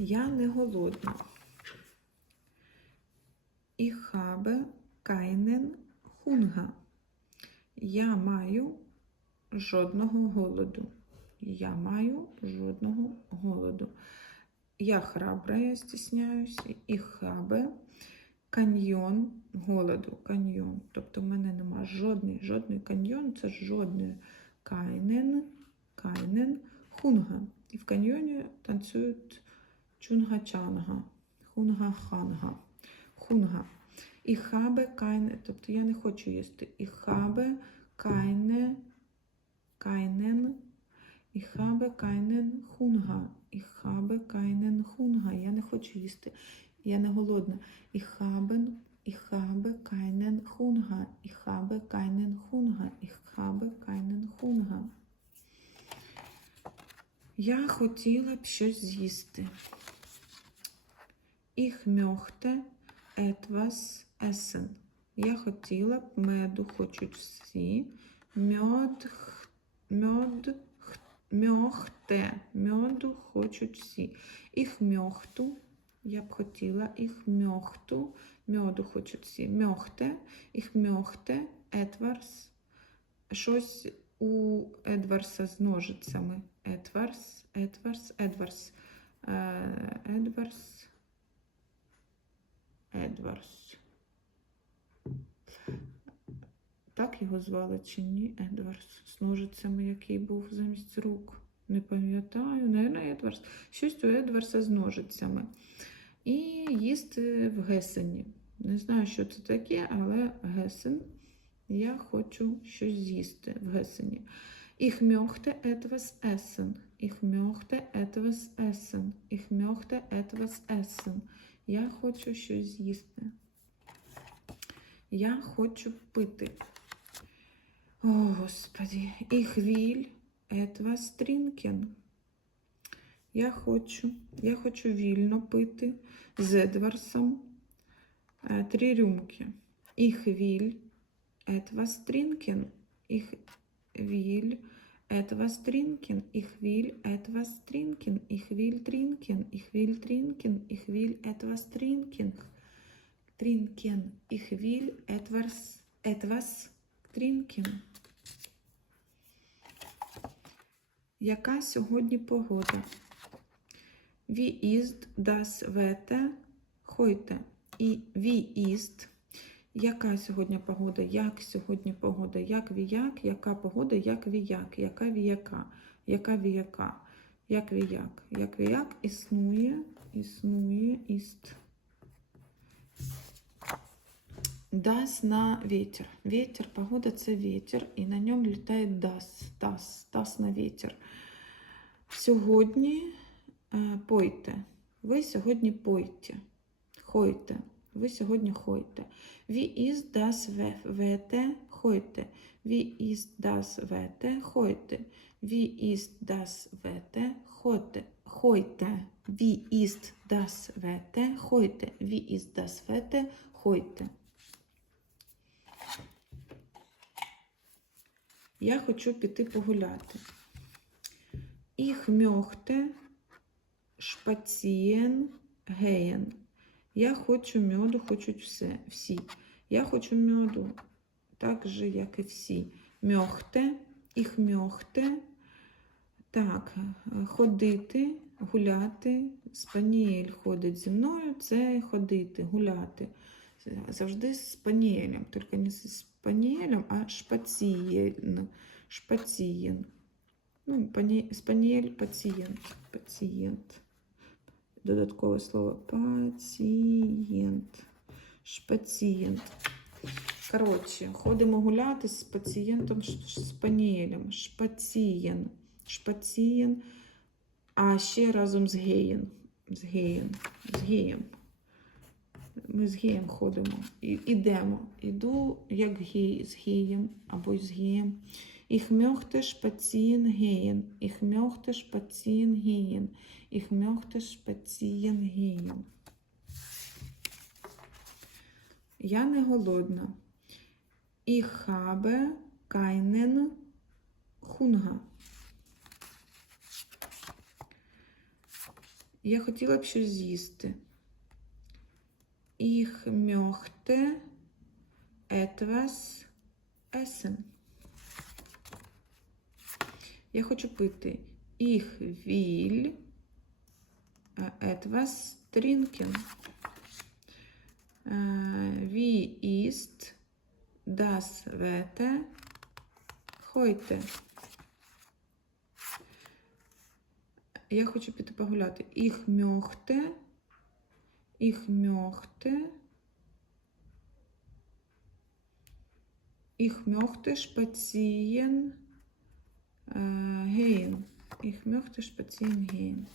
Я не голодна. Ich habe keinen Hunger. Я маю жодного голоду. Я маю жодного голоду. Я храбрая, стісняюсь. Ich habe каньйон голоду. Каньйон. Тобто в мене нема жодний, жодний каньйон, це жодний кайнен, кайнен, хунга. І в каньйоні танцюють чунга-чанга, хунга-ханга, хунга. І хабе кайне, тобто я не хочу їсти. І хабе кайне, кайнен, і хабе кайнен хунга. І хабе кайнен хунга. Я не хочу їсти. Я не голодна. І хабен, і хабе кайнен хунга. І хабе кайнен хунга. І хабе кайнен хунга. Я хотіла б щось з'їсти. Ich möchte etwas essen. Я хотіла б меду, хочуть всі. Мьод, х- мьохте. Мьоду хочуть всі. Ich möchte. Я б хотіла. Ich möchte. Мьоду хочуть всі. Мьохте. Ich möchte etwas. Щось у Едварса з ножицями. Едварс, Едварс, Едварс. Е, Едварс. Едварс. Так його звали чи ні? Едварс. З ножицями, який був замість рук. Не пам'ятаю. Наверно, Едварс. Щось у Едварса з ножицями. І їсти в Гесені. Не знаю, що це таке, але Гесен. Я хочу щось з'їсти в Гесені. Ich möchte etwas essen. Ich möchte etwas essen. Ich möchte etwas essen. Я хочу щось з'їсти. Я хочу пити. О, Господи. Ich will etwas trinken. Я хочу, я хочу вільно пити з Едварсом е, три рюмки. Ich will etwas trinken. Ich will etwas trinken. Ich will etwas trinken. Ich will trinken. Ich will trinken. Ich will etwas trinken. Trinken. Ich will etwas, etwas trinken. Яка сьогодні погода? Wie ist das Wetter heute? І wie ist яка сьогодні погода? Як сьогодні погода? Як віяк? Яка погода? Як віяк? Яка віяка? Яка віяка? Як віяк? Як віяк існує, існує, іст. Das на вітер. Вітер, погода це вітер, і на ньому літає das. Das, das на вітер. Сьогодні е, пойте. Ви сьогодні пойте. Хойте. Ви сьогодні хойте. Wie ist das Wetter heute? Wie ist das Wetter heute? Heute. Wie ist das Wetter heute? Wie ist das Wetter heute? Я хочу піти погуляти. Ich möchte spazieren gehen. Я хочу мьоду, хочуть все, всі. Я хочу мьоду так же, як і всі. Мьохте, їх мьохте. Так, ходити, гуляти. Спаніель ходить зі мною, це ходити, гуляти. Завжди з спаніелем, тільки не з спаніелем, а шпацієн. Шпацієн. Ну, пані, спаніель, пацієнт. Пацієнт додаткове слово пацієнт. Шпацієнт. Коротше, ходимо гуляти з пацієнтом спанієлем. Шпацієн. Шпацієн. А ще разом з геєн. З геєн. З геєм. Ми з геєм ходимо. І, ідемо. Іду як гей, з геєм або з геєм. Ich möchte spazieren gehen. Ich möchte spazieren gehen. Ich möchte spazieren gehen. Я не голодна. Ich habe keinen Hunger. Я хотіла б щось з'їсти. Ich möchte etwas essen. Я хочу пити. Will äh, etwas trinken. Äh, Wie ist das Wetter heute? Я хочу піти погуляти. Möchte, ich möchte, ich möchte spazieren äh, gehen. Ich möchte spazieren gehen.